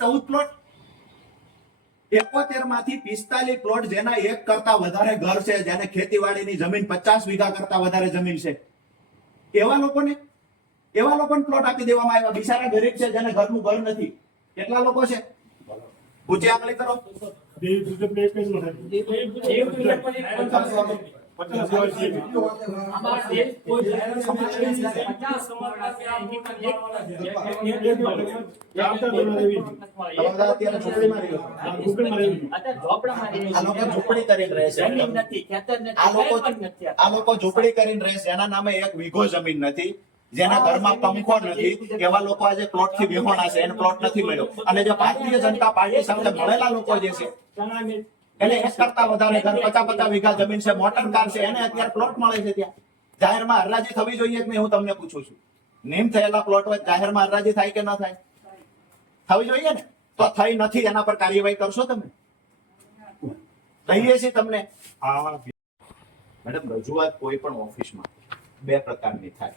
ચૌદ પ્લોટ એકોતેરમાંથી પિસ્તાલીસ પ્લોટ જેના એક કરતા વધારે ઘર છે જેને ખેતીવાડીની જમીન પચાસ વીઘા કરતા વધારે જમીન છે. એવા લોકોને એવા લોકોને પ્લોટ આપી દેવામાં આવ્યા. બિચારા ગરીબ છે જેને ઘરનું ઘર નથી. કેટલા લોકો છે? ઊંચી આંગળી કરો. આ લોકો લોકો ઝૂંપડી કરીને રહે છે એના નામે એક વીઘો જમીન નથી જેના ઘરમાં પંખો નથી એવા લોકો આજે પ્લોટથી વિહોણા છે એને પ્લોટ નથી મળ્યો અને જે ભારતીય જનતા પાર્ટી સાથે મળેલા લોકો જે છે એને એક કરતા વધારે ઘર, પચાસ પચાસ વીઘા જમીન છે, મોટર કાર છે, એને અત્યારે પ્લોટ મળે છે ત્યાં. જાહેરમાં હરરાજી થવી જોઈએ કે નહીં, હું તમને પૂછું છું. નિમ થયેલા પ્લોટ હોય જાહેરમાં હરરાજી થાય કે ન થાય? થવી જોઈએ ને? તો થઈ નથી, એના પર કાર્યવાહી કરશો તમે? કહીએ છીએ તમને. મેડમ, રજૂઆત કોઈ પણ ઓફિસમાં બે પ્રકારની થાય.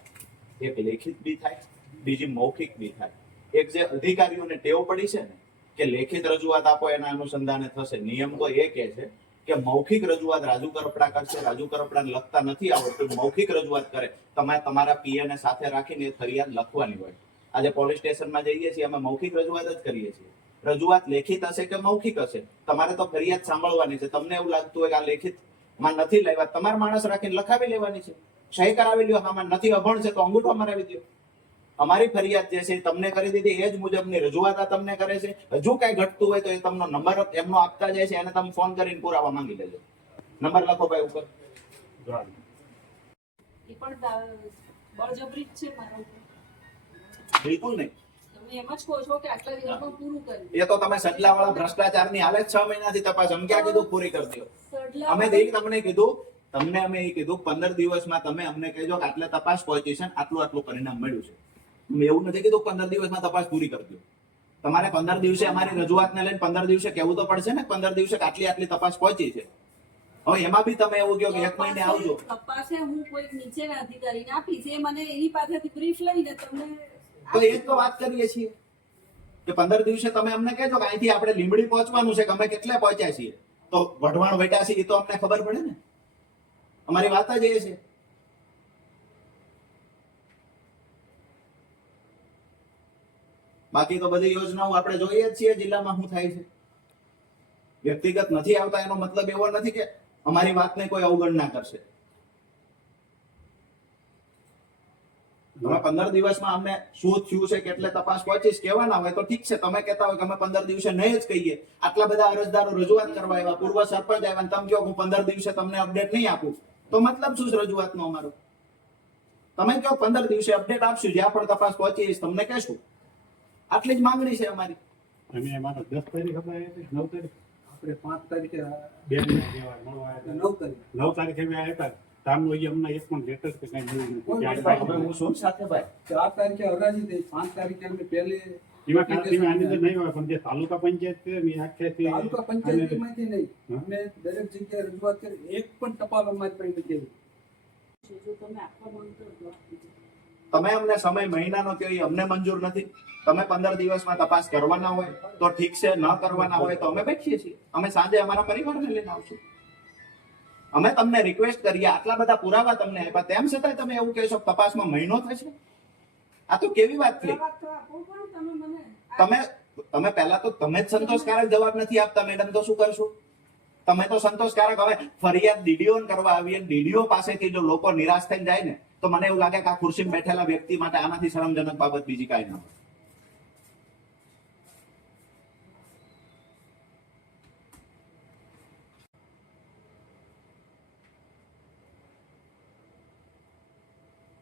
એક લેખિત બી થાય, બીજી મૌખિક બી થાય. એક જે અધિકારીઓને ટેવ પડી છે ને કે લેખિત રજૂઆત આપો, એના અનુસંધાને થશે. નિયમ તો એ કે છે કે મૌખિક રજૂઆત રાજુ કરપડા કરશે, રાજુ કરપડાને લખતા નથી આવડતું. મૌખિક રજૂઆત કરે. તમે તમારા પીએને સાથે રાખીને ફરિયાદ લખવાની હોય. આજે પોલીસ સ્ટેશનમાં જઈએ છીએ, અમે મૌખિક રજૂઆત જ કરીએ છીએ. રજૂઆત લેખિત હશે કે મૌખિક હશે? તમારે તો ફરિયાદ સાંભળવાની છે. તમને એવું લાગતું હોય કે આ લેખિતમાં નથી લાવ્યા. તમારા માણસ રાખીને લખાવી લેવાની છે. સહી કરાવી લ્યો. આમાં નથી અભણ છે તો અંગૂઠો મરાવી દો અમારી ફરિયાદ જે છે તમને કરી દીધી એ જ મુજબની રજૂઆત આ તમને કરે છે. હજુ કઈ ઘટતું હોય તો એ તમને નંબર એમનો આપતા જાય છે એને તમે ફોન કરીને પુરાવા માંગી લેજો. નંબર લખો ભાઈ ઉપર. બિલકુલ નહીં. એ તો તમે સડલાવાળા ભ્રષ્ટાચારની જ છ મહિનાથી તપાસ. અમે ક્યાં કીધું? પૂરી કરી દો. અમે તમને કીધું. તમને અમે એ કીધું પંદર દિવસમાં તમે અમને કહેજો કે આટલે તપાસ પહોંચી છે આટલું આટલું પરિણામ મળ્યું છે. એવું નથી કીધું પંદર દિવસમાં તપાસ પૂરી કરજો તમારે પંદર દિવસે અમારી રજૂઆતને લઈને પંદર દિવસે કહેવું તો પડશે ને પંદર દિવસે આટલી આટલી તપાસ પહોંચી છે. હવે એમાં બી તમે એવું કહો કે એક મહિને આવજો. તપાસે હું કોઈક નીચેના અધિકારીને આપીશ. એ મને એની પાસેથી બ્રીફ લઈને તમને તો એ તો વાત કરીએ છીએ. કે પંદર દિવસે તમે અમને કહેજો કે અહીંથી આપણે લીમડી પહોંચવાનું છે કે અમે કેટલે પહોંચ્યા છીએ. તો વઢવાણ વેટા છે એ તો અમને ખબર પડે ને. અમારી વાત જ એ છે. બાકી તો બધી યોજનાઓ આપણે જોઈએ જ છીએ જિલ્લામાં શું થાય છે. વ્યક્તિગત નથી આવતા, એનો મતલબ એવો નથી કે અમારી વાતને કોઈ અવગણના કરશે. તમે પંદર દિવસમાં અમને શું થયું છે, કેટલે તપાસ પહોંચીશ કહેવાના હોય તો ઠીક છે, તમે કહેતા હોય કે અમે પંદર દિવસે નહીં જ કહીએ. આટલા બધા અરજદારો રજૂઆત કરવા આવ્યા, પૂર્વ સરપંચ આવ્યા તમે કહો હું પંદર દિવસે તમને અપડેટ નહીં આપું. તો મતલબ શું છે રજૂઆતનો અમારો? તમે કહો પંદર દિવસે અપડેટ આપશું, જ્યાં પણ તપાસ પહોંચીશ તમને કહેશું. આટલી જ માંગણી છે અમારી. અને એમાં દસ તારીખ હતા એ નવ તારીખ. આપણે પાંચ તારીખે બે મહિના જેવા મળવા આવ્યા નવ તારીખ. નવ તારીખે મેં આવ્યા હતા. હજી અમને એક પણ લેટર કે કઈ મળ્યું નથી. કોઈ ક્યાંય ભાઈ, કાંઈ હવે હું શું સાથે ભાઈ? ચાર તારીખે હરાજી થઈ પાંચ તારીખે અમે પહેલી એમાં કાંઈ આની અંદર નહીં હોય પણ જે તાલુકા પંચાયત છે એ આખેથી તાલુકા અને નહીં. અમે દરેક જગ્યાએ રજૂઆત કરી એક પણ ટપાલ અમારી પાસે નથી આવી. તમે અમને સમય મહિનાનો કહો એ અમને મંજૂર નથી. તમે પંદર દિવસમાં તપાસ કરવાના હોય તો ઠીક છે ન કરવાના હોય તો અમે બેઠીએ છીએ. અમે સાંજે અમારા પરિવારને લઈને આવશું. અમે તમને રિક્વેસ્ટ કરીએ આટલા બધા પુરાવા તમને આપ્યા. તેમ છતાં તમે એવું કહેશો તપાસમાં મહિનો થશે? આ તો કેવી વાત થઈ તમે તમે પહેલા તો તમે જ સંતોષકારક જવાબ નથી આપતા મેડમ તો શું કરશો? તમે તો સંતોષકારક. હવે ફરિયાદ ડીડીઓ કરવા આવીએ ડીડીઓ પાસેથી જો લોકો નિરાશ થઈને જાય ને તો મને એવું લાગે કે આ ખુરશીમાં બેઠેલા વ્યક્તિ માટે આનાથી શરમજનક બાબત બીજી કાંઈ ન હોય.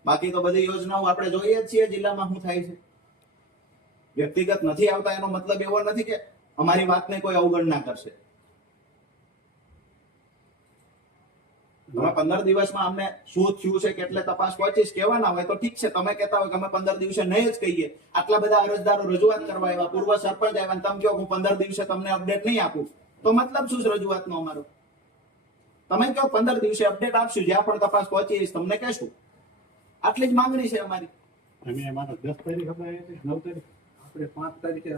બાકી તો બધી યોજનાઓ આપણે જોઈએ જ છીએ જિલ્લામાં શું થાય છે. વ્યક્તિગત નથી આવતા, એનો મતલબ એવો નથી કે અમારી વાતને કોઈ અવગણના કરશે. તમે પંદર દિવસમાં અમને શું થયું છે, કેટલે તપાસ પહોંચીશ કહેવાના હોય તો ઠીક છે, તમે કહેતા હોય કે અમે પંદર દિવસે નહીં જ કહીએ. આટલા બધા અરજદારો રજૂઆત કરવા આવ્યા, પૂર્વ સરપંચ આવ્યા તમે કહો હું પંદર દિવસે તમને અપડેટ નહીં આપું. તો મતલબ શું છે રજૂઆતનો અમારો? તમે કહો પંદર દિવસે અપડેટ આપશું, જ્યાં પણ તપાસ પહોંચીશ તમને કહેશું. આટલી જ માંગણી છે અમારી. અમે એમાં દસ તારીખ અમે નવ તારીખ. આપણે પાંચ તારીખે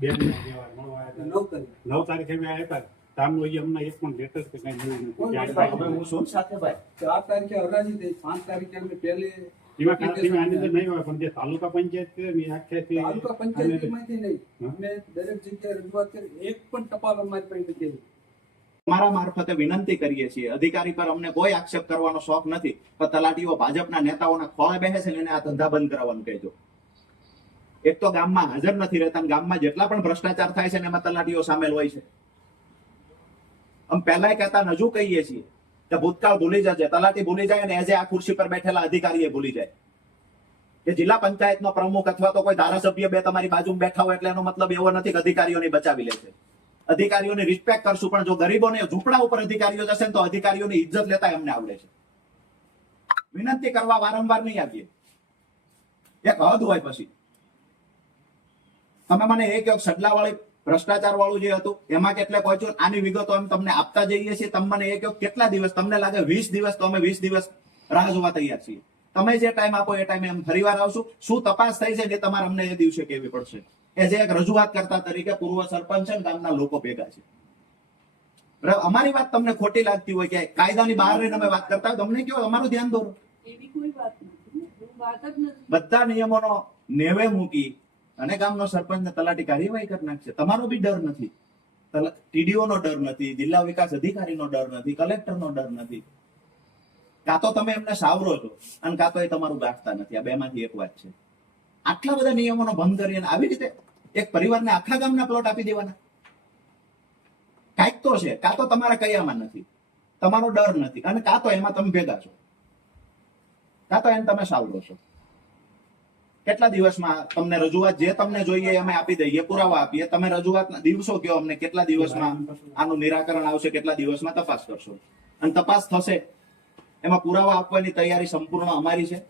બે. નવ તારીખે. નવ તારીખે અમે આવ્યા હતા. અમને એક પણ લેટર કે કાંઈ મળ્યું નથી. કોણ ત્યારે ભાઈ? હવે હું શું સાથે ભાઈ. ચાર તારીખે હરાજી થઈ. પાંચ તારીખે અમે પહેલી આની અંદર નહીં હોય પણ જે તાલુકા પંચાયત છે આખેથી તાલુકા પંચાયતીમાંથી નહીં. અમે દરેક જગ્યાએ રજૂઆત કરી. એક પણ ટપાલ અમારી પાસે નથી અમારા મારફતે વિનંતી કરીએ છીએ. અધિકારી પર અમને કોઈ આક્ષેપ કરવાનો શોખ નથી, પણ તલાટીઓ ભાજપના નેતાઓના ખોળે બેસે છે આ ધંધા બંધ કરવાનું કહેજો. એક તો ગામમાં હાજર નથી રહેતા ગામમાં જેટલા પણ ભ્રષ્ટાચાર થાય છે એમાં તલાટીઓ સામેલ હોય છે. અમે પહેલા કહેતા હજુ કહીએ છીએ કે ભૂતકાળ ભૂલી જશે તલાટી ભૂલી જાય અને એજે આ ખુરશી પર બેઠેલા અધિકારીએ ભૂલી જાય. કે જિલ્લા પંચાયતનો પ્રમુખ અથવા તો કોઈ ધારાસભ્ય બે તમારી બાજુમાં બેઠા હોય એટલે એનો મતલબ એવો નથી કે અધિકારીઓને બચાવી લે છે. અધિકારીઓની રિસ્પેક્ટ કરશું, પણ જો ગરીબોને ઝૂંપડા ઉપર અધિકારીઓ જશે તો અધિકારીઓની ઇજ્જત લેતા એમને આવડે છે. વિનંતી કરવા વારંવાર નહીં આવીએ. એક હદ હોય પછી. તમે મને એ કહો સડલા વાળી ભ્રષ્ટાચાર વાળું જે હતું, એમાં કેટલે પહોંચ્યું આની વિગતો અમે તમને આપતા જઈએ છીએ. તમે મને એ કહો કેટલા દિવસ, તમને લાગે વીસ દિવસ તો અમે વીસ દિવસ રાહ જોવા તૈયાર છીએ. તમે જે ટાઈમ આપો એ ટાઈમે અમે ફરીવાર આવશું. શું તપાસ થઈ છે એ તમારે અમને એ દિવસે કહેવી પડશે? એ એક રજૂઆત કરતા તરીકે પૂર્વ સરપંચ છે ગામના લોકો ભેગા છે. બરાબર? અમારી વાત તમને ખોટી લાગતી હોય કે કાયદાની બહાર રહીને અમે વાત કરતા હોય તમને કયો અમારું ધ્યાન દોરો. બધા નિયમોનો નેવે મૂકી અને ગામનો સરપંચ ને તલાટી કાર્યવાહી કરી નાખશે. તમારો બી ડર નથી. ટીડીઓ નો ડર નથી જિલ્લા વિકાસ અધિકારીનો ડર નથી કલેક્ટરનો ડર નથી. કાં તો તમે એમને સાવરો છો અને કાં તો એ તમારું ગાંઠતા નથી. આ બેમાંથી એક વાત છે. આટલા બધા નિયમોનો ભંગ કરી અને આવી રીતે એક પરિવારને આખા ગામના પ્લોટ આપી દેવાના. કાંઈક તો છે, કાં તો તમારા કયામાં નથી, તમારો ડર નથી, અને કાં તો એમાં તમે ભેગા છો. કાં તો એને તમે સાવરો છો. કેટલા દિવસમાં તમને રજૂઆત જે તમને જોઈએ અમે આપી દઈએ, પુરાવા આપીએ, તમે રજૂઆત દિવસો કયો અમને કેટલા દિવસમાં આનું નિરાકરણ આવશે, કેટલા દિવસમાં તપાસ કરશો. અને તપાસ થશે. એમાં પુરાવા આપવાની તૈયારી સંપૂર્ણ અમારી છે.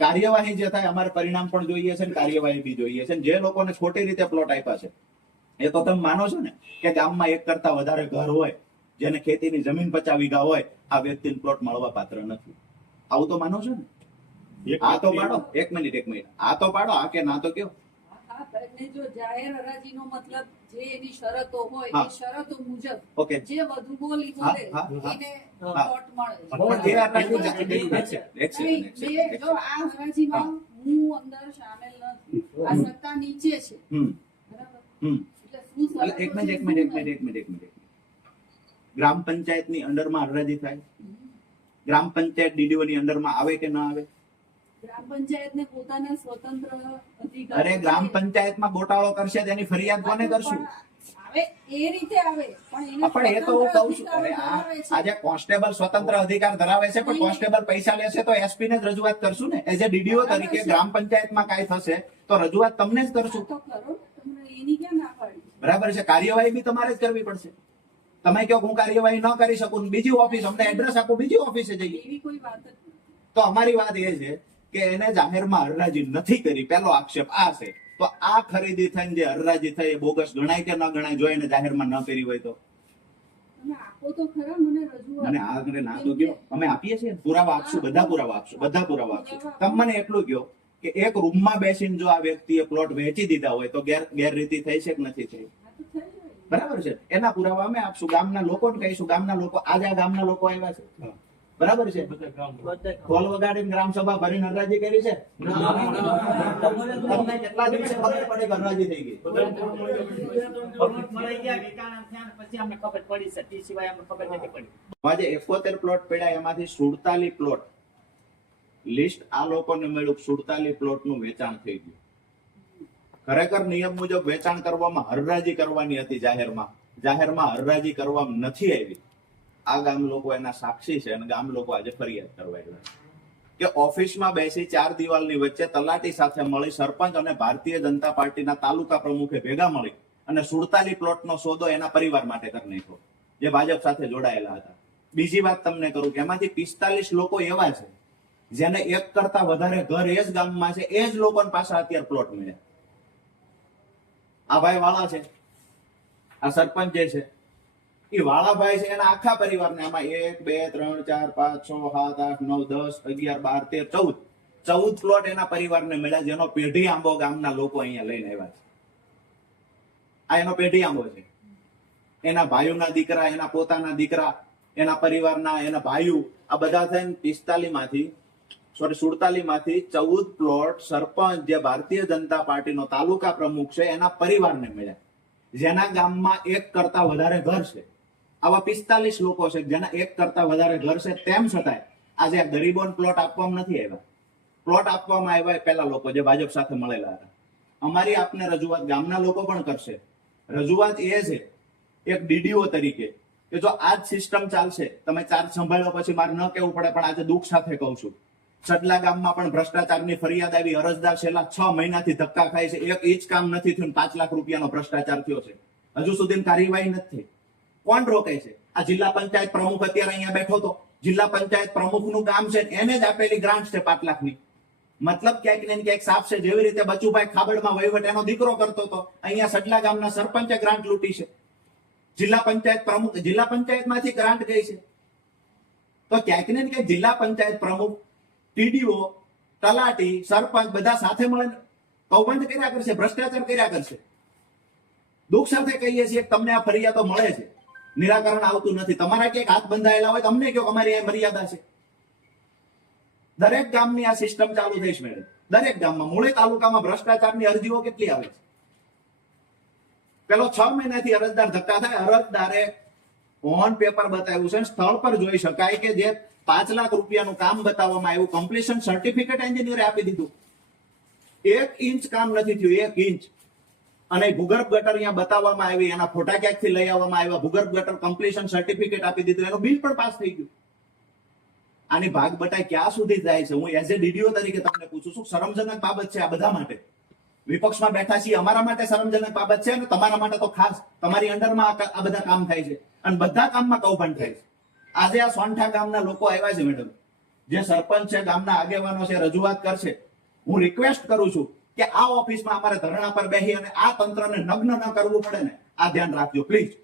કાર્યવાહી જે થાય અમારે પરિણામ પણ જોઈએ છે ને કાર્યવાહી બી જોઈએ છે જે લોકોને ખોટી રીતે પ્લોટ આપ્યા છે એ તો તમે માનો છો ને કે ગામમાં એક કરતા વધારે ઘર હોય જેને ખેતીની જમીન પચાસ વીઘા હોય આ વ્યક્તિને પ્લોટ મળવા પાત્ર નથી. આવું તો માનો છો ને? આ તો પાડો એક મિનિટ એક મિનિટ. આ તો પાડો આ કે ના તો કયો? અને જો જાહેર હરાજીનો મતલબ જે એની શરતો હોય એ શરતો મુજબ જે વધુ બોલી બોલે હા, હા. એને હા. મળે. પણ એ આપણે એવું એક જો આ હરાજીમાં હું. અંદર સામેલ નથી. આ સત્તા નીચે છે. બરાબર? મિનિટ એક મિનિટ એક મિનિટ એક મિનિટ એક મિનિટ. ગ્રામ પંચાયતની અંડરમાં હરાજી થાય. ગ્રામ પંચાયત ડીડીઓ ની અંડરમાં આવે કે ના આવે? અરે ગ્રામ પંચાયતમાં ગોટાળો કરશે તેની ફરિયાદ કોને કરશું? એ રીતે આવે. પણ એને હા, પણ એ તો હું છું. આજે કોન્સ્ટેબલ સ્વતંત્ર અધિકાર ધરાવે છે પણ કોન્સ્ટેબલ પૈસા લેશે તો એસપી ને જ રજૂઆત કરશું ને? એઝ એ ડીડીઓ તરીકે છે. ગ્રામ પંચાયતમાં કાંઈ થશે તો રજૂઆત તમને જ કરશું. બરાબર છે. કાર્યવાહી બી તમારે જ કરવી પડશે. તમે કહો હું કાર્યવાહી ન કરી શકું બીજી ઓફિસ અમને એડ્રેસ આપો બીજી ઓફિસે જઈએ. એવી કોઈ વાત જ નથી. તો અમારી વાત એ છે કે એને જાહેરમાં હરરાજી નથી કરી. પહેલો આક્ષેપ આ છે. તો આ ખરીદી થઈને જે હરરાજી થઈ એ બોગસ ગણાય કે ન ગણાય જો એને જાહેરમાં ન કરી હોય તો? તમે આપો તો ખરા મને રજૂઆત આગળ ના તો કયો? અમે આપીએ છીએ પુરાવા આપશું બધા પુરાવા આપશું બધા પુરાવા આપશું. તમે મને એટલું કહો કે એક રૂમમાં બેસીને જો આ વ્યક્તિએ પ્લોટ વેચી દીધા હોય તો ગેર ગેરરીતિ થઈ છે કે નથી થઈ. બરાબર છે. એના પુરાવા અમે આપશું. ગામના લોકોને કહીશું. ગામના લોકો આજે આ ગામના લોકો આવ્યા છે. બરાબર છે? ઢોલ વગાડીને ગ્રામ સભા ભરીને હરરાજી કરી છે? તમને કેટલા દિવસે ખબર પડી કે હરરાજી થઈ ગઈ? પ્લોટ મળી ગયા વેચાણ થયા ને પછી અમને ખબર પડી છે તે સિવાય અમને ખબર નથી પડી. આજે પ્લોટ પડ્યા એમાંથી સુડતાલી પ્લોટ લિસ્ટ આ લોકોને મળ્યું સુડતાલી પ્લોટનું વેચાણ થઈ ગયું. ખરેખર નિયમ મુજબ વેચાણ કરવામાં હરરાજી કરવાની હતી જાહેરમાં. જાહેરમાં હરરાજી કરવામાં નથી આવી. આ ગામ લોકો એના સાક્ષી છે અને ગામ લોકો આજે ફરિયાદ કરવા આવ્યા કે ઓફિસમાં બેસી ચાર દિવાલની વચ્ચે તલાટી સાથે મળી સરપંચ અને ભારતીય જનતા પાર્ટીના તાલુકા પ્રમુખે ભેગા મળી અને સુડતાલી પ્લોટનો સોદો એના પરિવાર માટે કરી નાખ્યો, જે ભાજપ સાથે જોડાયેલા હતા. બીજી વાત તમને કરું કે એમાંથી પિસ્તાલીસ લોકો એવા છે, જેને એક કરતા વધારે ઘર એ જ ગામમાં છે, એ જ લોકોને પાછા અત્યારે પ્લોટ મળ્યા. આ ભાઈ વાળા છે, આ સરપંચ જે છે એ વાળાભાઈ છે એના આખા પરિવારને આમાં એક, બે, ત્રણ, ચાર, પાંચ, છ, સાત, આઠ, નવ, દસ, અગિયાર, બાર, તેર, ચૌદ. ચૌદ પ્લોટ એના પરિવારને મળ્યા જેનો પેઢી આંબો ગામના લોકો અહીંયા લઈને આવ્યા છે. આ એનો પેઢી આંબો છે. એના ભાઈઓના દીકરા, એના પોતાના દીકરા, એના પરિવારના, એના ભાઈઓ, આ બધા થઈને પિસ્તાલીસમાંથી સોરી સુડતાલીસમાંથી ચૌદ પ્લોટ સરપંચ જે ભારતીય જનતા પાર્ટીનો તાલુકા પ્રમુખ છે, એના પરિવારને મળ્યા. જેના ગામમાં એક કરતા વધારે ઘર છે. આવા પિસ્તાલીસ લોકો છે, જેના એક કરતા વધારે ઘર છે, તેમ છતાંય આજે આ ગરીબોને પ્લોટ આપવામાં નથી આવ્યા. પ્લોટ આપવામાં આવ્યા પેલા લોકો જે ભાજપ સાથે મળેલા હતા. અમારી આપને રજૂઆત ગામના લોકો પણ કરશે. રજૂઆત એ છે, એક ડીડીઓ તરીકે, કે જો આ જ સિસ્ટમ ચાલશે, તમે ચાર્જ સંભાળ્યો પછી મારે ન કહેવું પડે, પણ આજે દુઃખ સાથે કહું છું. સડલા ગામમાં પણ ભ્રષ્ટાચારની ફરિયાદ આવી, અરજદાર છેલ્લા છ મહિનાથી ધક્કા ખાય છે, એક ઇચ કામ નથી થયું, પાંચ લાખ રૂપિયાનો ભ્રષ્ટાચાર થયો છે. હજુ સુધી કાર્યવાહી નથી થઈ. કોણ રોકે છે? આ જિલ્લા પંચાયત પ્રમુખ અત્યારે અહીંયા બેઠો તો જિલ્લા પંચાયત પ્રમુખનું કામ છે એને જ આપેલી ગ્રાન્ટ છે પાંચ લાખની. મતલબ ક્યાંક ને ક્યાંક સાફ છે. જેવી રીતે બચુભાઈ ખાબડમાં વહીવટ એનો દીકરો કરતો હતો, અહીંયા સડલા ગામના સરપંચે ગ્રાન્ટ લૂંટી છે. જિલ્લા પંચાયત પ્રમુખ, જિલ્લા પંચાયતમાંથી ગ્રાન્ટ ગઈ છે. તો ક્યાંક ને ક્યાંક જિલ્લા પંચાયત પ્રમુખ ટીડીઓ તલાટી, સરપંચ બધા સાથે મળીને કૌભાંડ કર્યા કરશે, ભ્રષ્ટાચાર કર્યા કરશે. દુઃખ સાથે કહીએ છીએ તમને આ ફરિયાદો મળે છે. નિરાકરણ આવતું નથી. તમારા ક્યાંક હાથ બંધાયેલા હોય તમને કયો અમારી આ મર્યાદા છે. દરેક ગામની આ સિસ્ટમ ચાલુ થઈ છે મેડમ. દરેક ગામમાં. મૂળે તાલુકામાં ભ્રષ્ટાચારની અરજીઓ કેટલી આવે છે? પેલો છ મહિનાથી અરજદાર ધક્કા થાય. અરજદારે ઓન પેપર બતાવ્યું છે સ્થળ પર જોઈ શકાય કે જે પાંચ લાખ રૂપિયાનું કામ બતાવવામાં આવ્યું. કમ્પ્લીશન સર્ટિફિકેટ એન્જિનિયરે આપી દીધું. એક ઇંચ કામ નથી થયું. એક ઇંચ. અને ભૂગર્ભ ગટર અહીંયા બતાવવામાં આવી, એના ફોટા ક્યાંકથી લઈ આવવામાં આવ્યા? ભૂગર્ભ ગટર કમ્પ્લીશન સર્ટિફિકેટ આપી દીધું, એનું બિલ પણ પાસ થઈ ગયું. આની ભાગ બટાઈ ક્યાં સુધી જાય છે? હું એઝ એ ડીડીઓ તરીકે તમને પૂછું છું, શરમજનક બાબત છે આ બધા માટે. વિપક્ષમાં બેઠા છીએ, અમારા માટે શરમજનક બાબત છે અને તમારા માટે તો ખાસ. તમારી અંડરમાં આ બધા કામ થાય છે. અને બધા કામમાં કૌભાંડ થાય છે. આજે આ સોંઠા ગામના લોકો આવ્યા છે મેડમ જે સરપંચ છે, ગામના આગેવાનો છે, રજૂઆત કરશે. હું રિક્વેસ્ટ કરું છું કે આ ઓફિસમાં અમારે ધરણા પર બેસી અને આ તંત્રને નગ્ન ન કરવું પડે ને, આ ધ્યાન રાખજો પ્લીઝ